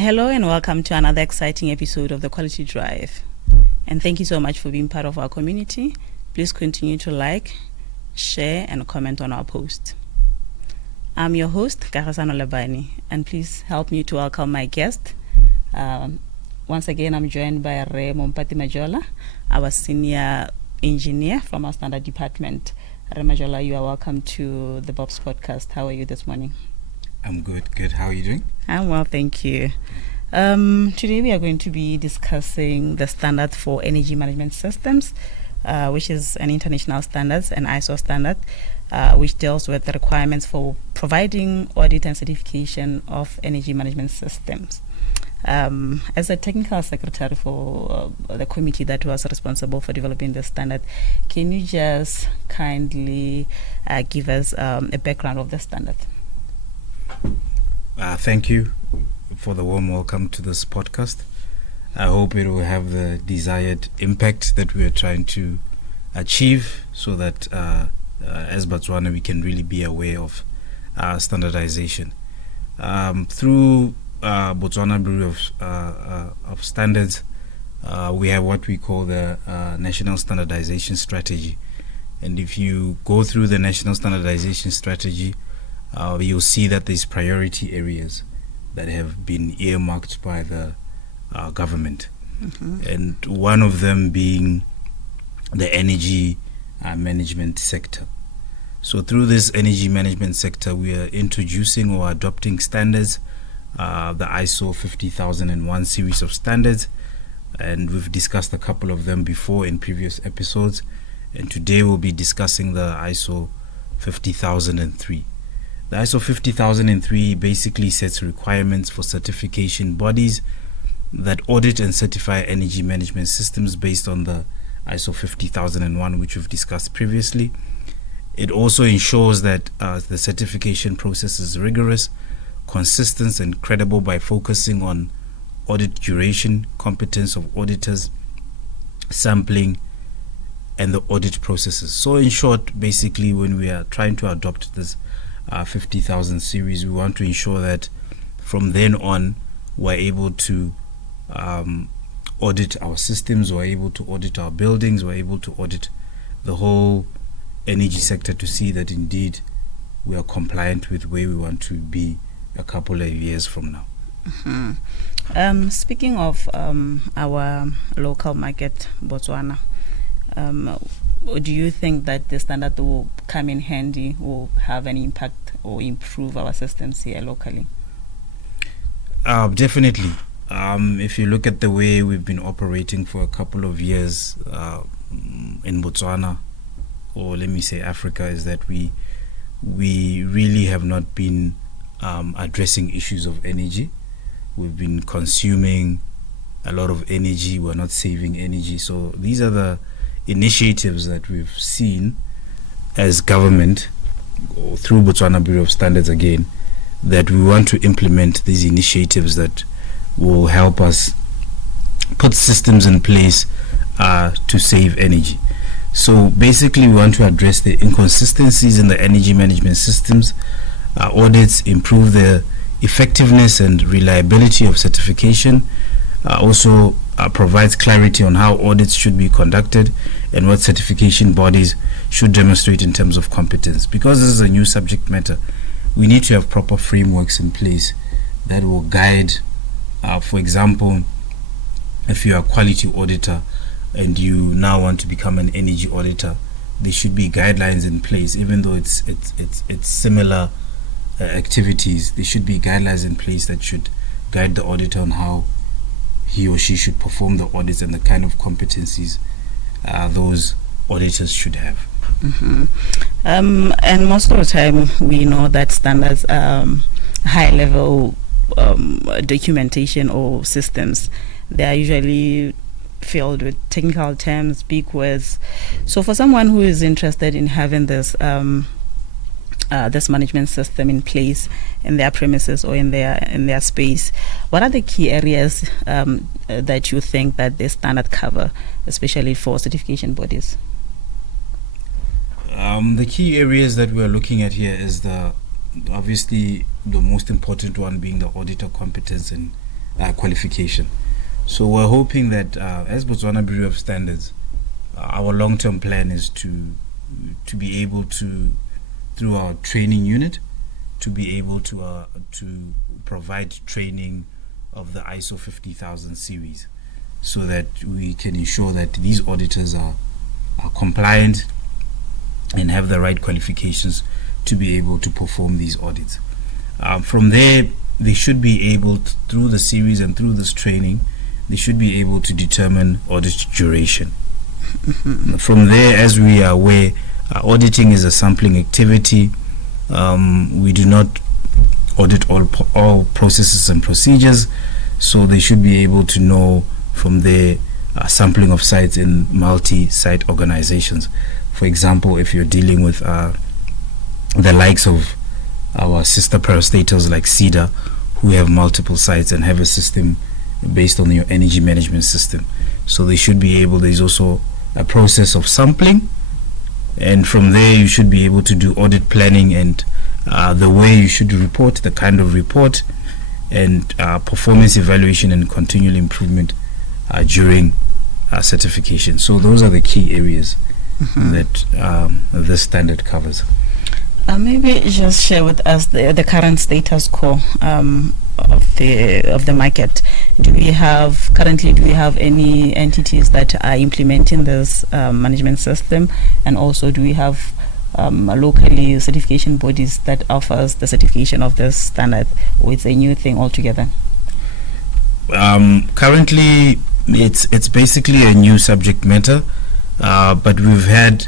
Hello and welcome to another exciting episode of The Quality Drive. And thank you so much for being part of our community. Please continue to like, share, and comment on our post. I'm your host, Karasano Labani, and please help me to welcome my guest. Once again, I'm joined by Re Mompati Majola, our senior engineer from our standard department. Re Majola, you are welcome to the BOS podcast. How are you this morning? I'm good. How are you doing? I'm well, thank you. Today we are going to be discussing the standard for energy management systems, which is an international standard, an ISO standard, which deals with the requirements for providing audit and certification of energy management systems. As a technical secretary for the committee that was responsible for developing the standard, can you just kindly give us a background of the standard? Thank you for the warm welcome to this podcast. I hope it will have the desired impact that we are trying to achieve so that as Botswana we can really be aware of standardization. Through Botswana Bureau of Standards, we have what we call the National Standardization Strategy. And if you go through the National Standardization Strategy, you'll see that there's priority areas that have been earmarked by the government. And one of them being the energy management sector. So through this energy management sector, we are introducing or adopting standards, the ISO 50001 series of standards, and we've discussed a couple of them before in previous episodes, and today we'll be discussing the ISO 50003. The ISO 50003 basically sets requirements for certification bodies that audit and certify energy management systems based on the ISO 50001, which we've discussed previously. It also ensures that the certification process is rigorous, consistent, and credible by focusing on audit duration, competence of auditors, sampling, and the audit processes. So in short, basically, when we are trying to adopt this 50,000 series, we want to ensure that from then on we're able to audit our systems, we're able to audit our buildings, we're able to audit the whole energy sector to see that indeed we are compliant with where we want to be a couple of years from now. Speaking of our local market, Botswana, do you think that the standard will come in handy, will have an impact or improve our systems here locally? Definitely. If you look at the way we've been operating for a couple of years in Botswana, or let me say Africa, is that we really have not been addressing issues of energy. We've been consuming a lot of energy, we're not saving energy. So these are the initiatives that we've seen as government, or through Botswana Bureau of Standards again, that we want to implement these initiatives that will help us put systems in place to save energy. So basically we want to address the inconsistencies in the energy management systems, audits, improve the effectiveness and reliability of certification, also provides clarity on how audits should be conducted and what certification bodies should demonstrate in terms of competence. Because this is a new subject matter, we need to have proper frameworks in place that will guide, for example, if you are a quality auditor and you now want to become an energy auditor, there should be guidelines in place. Even though it's similar activities, there should be guidelines in place that should guide the auditor on how he or she should perform the audits and the kind of competencies those auditors should have. And most of the time we know that standards, high level documentation or systems, they are usually filled with technical terms, big words. So for someone who is interested in having this this management system in place in their premises or in their space, what are the key areas that you think that this standard cover, especially for certification bodies? The key areas that we are looking at here is obviously the most important one being the auditor competence and qualification. So we're hoping that as Botswana Bureau of Standards, our long-term plan is to be able to, through our training unit, to be able to provide training of the ISO 50000 series, so that we can ensure that these auditors are compliant and have the right qualifications to be able to perform these audits. From there, they should be able to, through the series and through this training, they should be able to determine audit duration. From there, as we are aware, auditing is a sampling activity. We do not audit all processes and procedures, so they should be able to know from there sampling of sites in multi-site organizations. For example, if you're dealing with the likes of our sister parastatals like CEDA, who have multiple sites and have a system based on your energy management system, so they should be able, there's also a process of sampling, and from there you should be able to do audit planning and the way you should report, the kind of report, and performance evaluation and continual improvement during certification. So those are the key areas that this standard covers. Maybe just share with us the current status quo of the market. Do we have any entities that are implementing this management system, and also do we have locally certification bodies that offers the certification of this standard, or it's a new thing altogether? Currently, it's basically a new subject matter, but we've had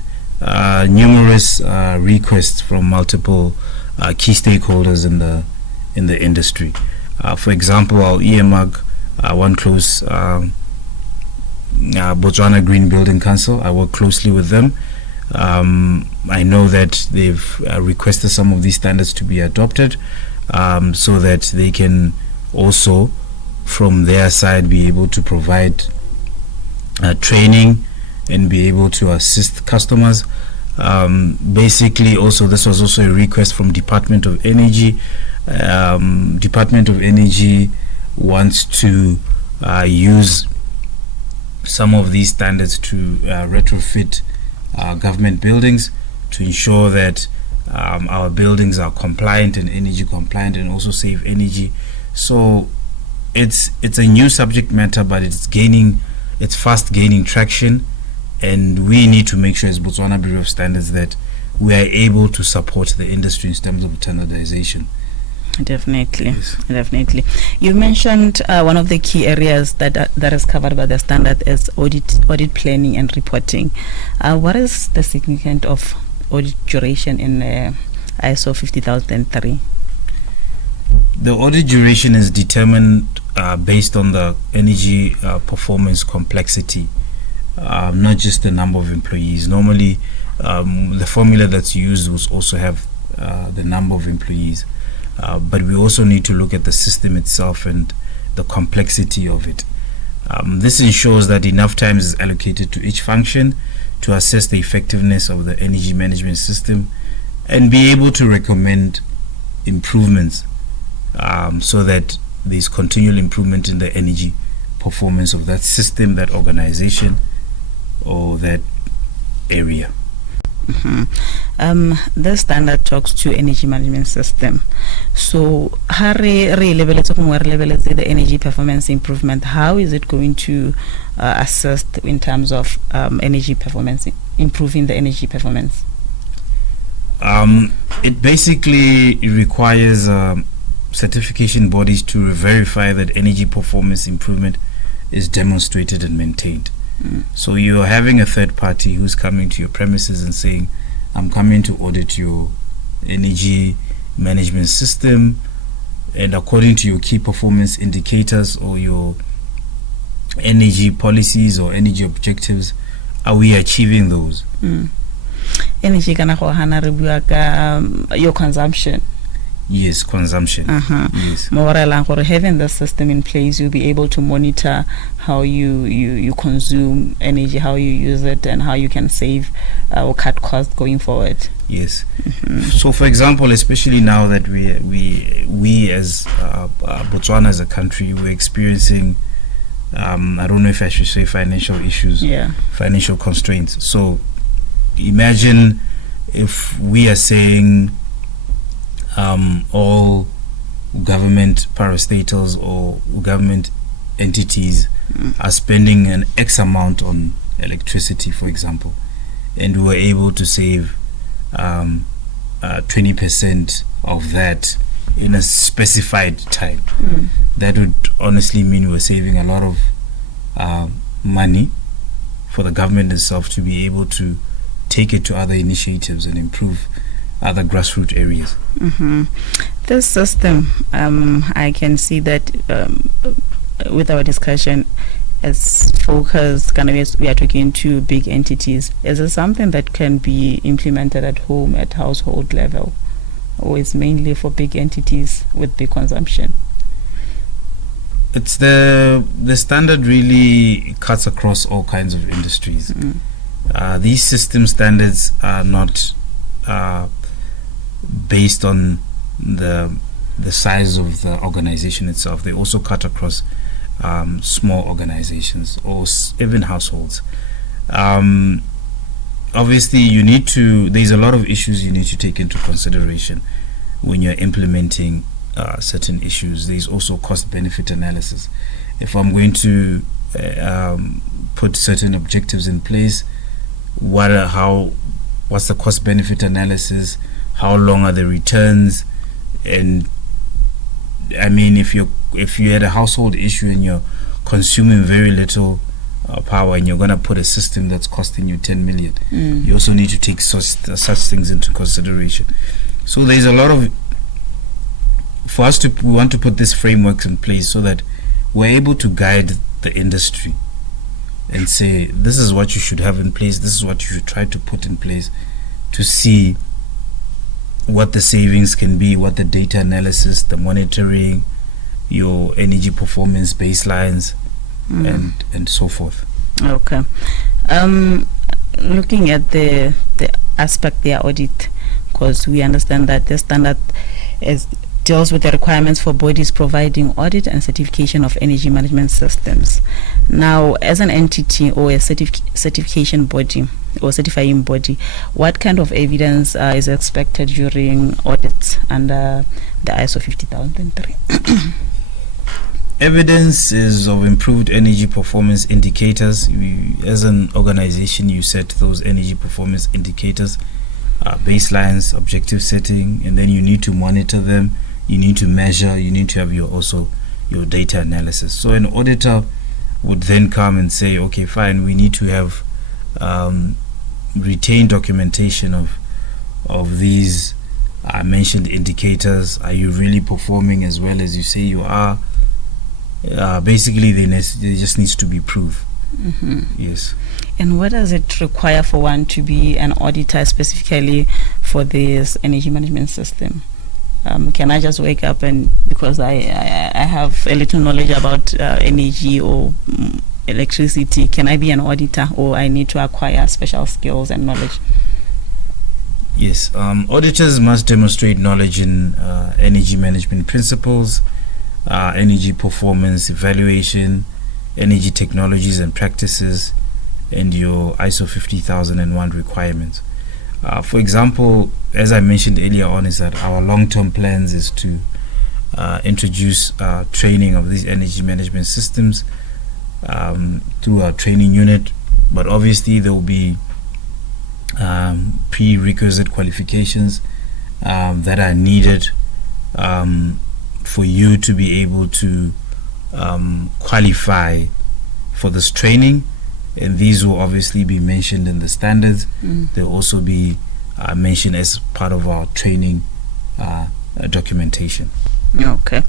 numerous requests from multiple key stakeholders in the industry. For example, our EMAG, one close Botswana Green Building Council, I work closely with them. I know that they've requested some of these standards to be adopted, so that they can also, from their side, be able to provide training and be able to assist customers. Basically, also this was also a request from Department of Energy. Department of Energy wants to use some of these standards to retrofit government buildings to ensure that our buildings are compliant and energy compliant and also save energy. So it's a new subject matter, but it's fast gaining traction, and we need to make sure as Botswana Bureau of Standards that we are able to support the industry in terms of standardization. Definitely, Yes. Definitely. You mentioned one of the key areas that is covered by the standard is audit planning and reporting. What is the significance of audit duration in ISO 50003? The audit duration is determined based on the energy performance complexity, not just the number of employees. Normally, the formula that's used will also have the number of employees. But we also need to look at the system itself and the complexity of it. This ensures that enough time is allocated to each function to assess the effectiveness of the energy management system and be able to recommend improvements, so that there's continual improvement in the energy performance of that system, that organization, or that area. The standard talks to energy management system. So how the energy performance improvement, how is it going to assist in terms of energy performance, improving the energy performance? It basically requires certification bodies to verify that energy performance improvement is demonstrated and maintained. So you're having a third party who's coming to your premises and saying, I'm coming to audit your energy management system, and according to your key performance indicators or your energy policies or energy objectives, are we achieving those? Energy kana go hana re bua ka your consumption. Yes, consumption. Yes. Having the system in place, you'll be able to monitor how you consume energy, how you use it, and how you can save or cut costs going forward. Yes. So, for example, especially now that we as Botswana as a country, we're experiencing, I don't know if I should say financial issues, financial constraints. So, imagine if we are saying all government parastatals or government entities are spending an X amount on electricity, for example, and we were able to save 20% of that in a specified time. That would honestly mean we're saving a lot of money for the government itself to be able to take it to other initiatives and improve other grassroots areas. This system, I can see that with our discussion, as focused, we are talking to big entities. Is it something that can be implemented at home, at household level, or is mainly for big entities with big consumption? It's the standard really cuts across all kinds of industries. These system standards are not based on the size of the organization itself. They also cut across small organizations or even households. Obviously, there's a lot of issues you need to take into consideration when you're implementing certain issues. There's also cost-benefit analysis. If I'm going to put certain objectives in place, what's the cost-benefit analysis? How long are the returns? And I mean, if you had a household issue and you're consuming very little power and you're going to put a system that's costing you 10 million, you also need to take such things into consideration. So there's a lot of, we want to put these frameworks in place so that we're able to guide the industry and say, this is what you should have in place, this is what you should try to put in place to see what the savings can be, what the data analysis, the monitoring, your energy performance baselines, and so forth. Okay. Looking at the aspect, the audit, because we understand that the standard deals with the requirements for bodies providing audit and certification of energy management systems. Now, as an entity or a certification body or certifying body, what kind of evidence is expected during audits under the ISO 50003? Evidence is of improved energy performance indicators. As an organization, you set those energy performance indicators, baselines, objective setting, and then you need to monitor them. You need to measure. You need to have your data analysis. So an auditor would then come and say, okay, fine, we need to have retained documentation of these mentioned indicators. Are you really performing as well as you say you are? Basically, there just needs to be proof. Yes. And what does it require for one to be an auditor specifically for this energy management system? Can I just wake up and, because I have a little knowledge about energy or electricity, can I be an auditor, or I need to acquire special skills and knowledge? Yes, auditors must demonstrate knowledge in energy management principles, energy performance evaluation, energy technologies and practices, and your ISO 50001 requirements. For example, as I mentioned earlier on, is that our long-term plans is to introduce training of these energy management systems through our training unit, but obviously there will be prerequisite qualifications that are needed for you to be able to qualify for this training, and these will obviously be mentioned in the standards. They'll also be mentioned as part of our training documentation. Okay,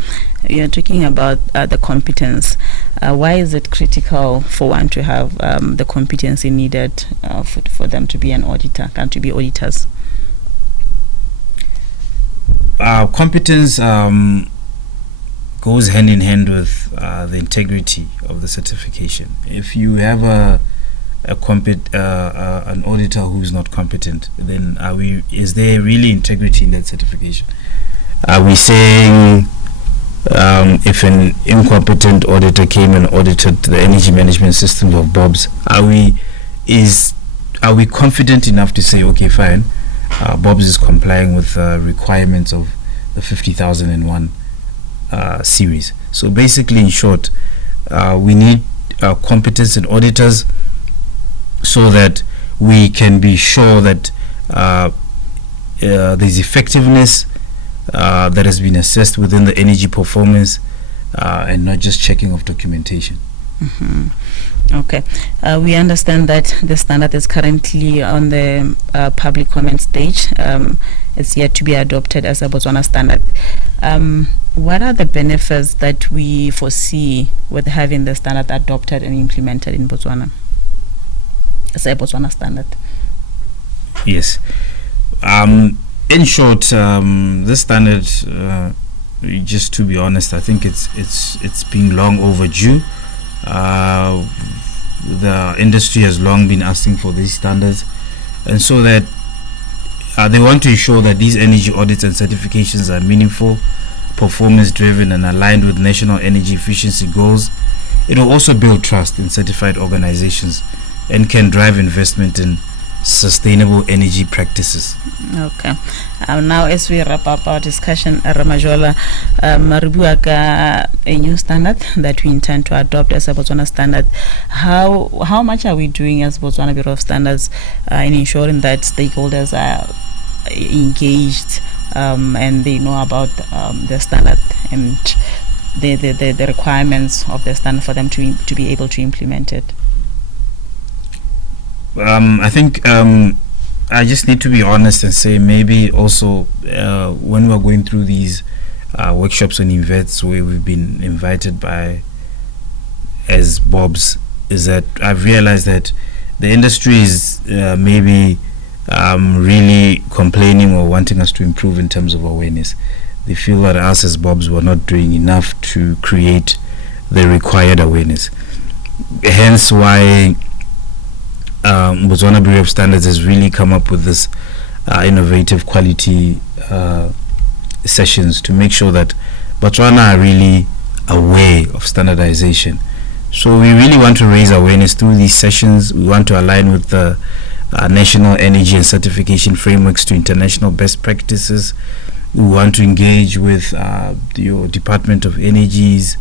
you're talking about the competence. Why is it critical for one to have the competency needed for them to be an auditor and to be auditors? competence goes hand in hand with the integrity of the certification. If you have an auditor who's not competent, then is there really integrity in that certification? Are we saying if an incompetent auditor came and audited the energy management systems of BOBs, are we confident enough to say, okay, fine, BOBs is complying with requirements of the 50,001 series? So basically, in short, we need competence in auditors so that we can be sure that there's effectiveness that has been assessed within the energy performance, and not just checking of documentation. Mm-hmm. Okay. We understand that the standard is currently on the public comment stage. It's yet to be adopted as a Botswana standard. What are the benefits that we foresee with having the standard adopted and implemented in Botswana as a Botswana standard? Yes. In short, this standard, just to be honest, I think it's been long overdue. The industry has long been asking for these standards, and so that they want to ensure that these energy audits and certifications are meaningful, performance driven, and aligned with national energy efficiency goals. It will also build trust in certified organizations and can drive investment in sustainable energy practices. Okay. Now, as we wrap up our discussion, Ramajola, a new standard that we intend to adopt as a Botswana standard. How much are we doing as Botswana Bureau of Standards in ensuring that stakeholders are engaged and they know about the standard and the requirements of the standard for them to be able to implement it? I think I just need to be honest and say maybe also when we're going through these workshops and events where we've been invited by as BOBs, is that I've realized that the industry is maybe really complaining or wanting us to improve in terms of awareness. They feel that us as BOBs were not doing enough to create the required awareness. Hence why Botswana Bureau of Standards has really come up with this innovative quality sessions to make sure that Botswana are really aware of standardization. So we really want to raise awareness through these sessions. We want to align with the national energy and certification frameworks to international best practices. We want to engage with your Department of Energies,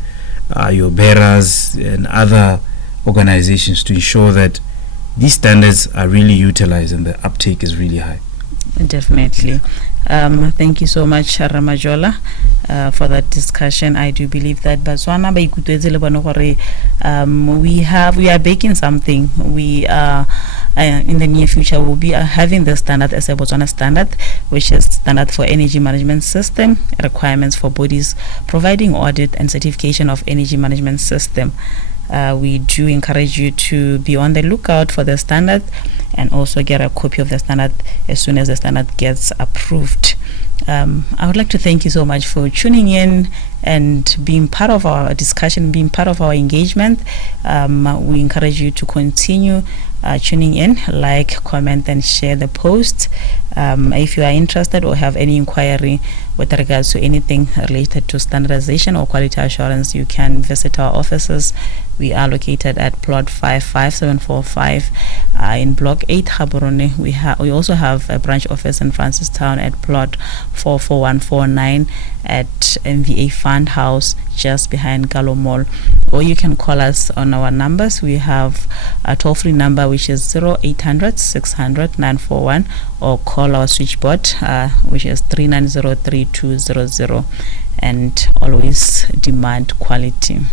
your bearers, and other organizations to ensure that these standards are really utilized and the uptake is really high. Definitely. Thank you so much, Ramajola, for that discussion. I do believe that Botswana we are baking something. We are in the near future will be having the standard as a Botswana standard, which is standard for energy management system, requirements for bodies providing audit and certification of energy management system. We do encourage you to be on the lookout for the standard and also get a copy of the standard as soon as the standard gets approved. I would like to thank you so much for tuning in and being part of our discussion, being part of our engagement. We encourage you to continue tuning in, like, comment, and share the post. If you are interested or have any inquiry with regards to anything related to standardization or quality assurance, you can visit our offices. We are located at plot 55745 in block 8 Gaborone. We also have a branch office in Francistown at plot 44149 at MVA Fund House just behind Gallo Mall. Or you can call us on our numbers. We have a toll-free number which is 0800 600 941, or call our switchboard which is 3903200, and always demand quality.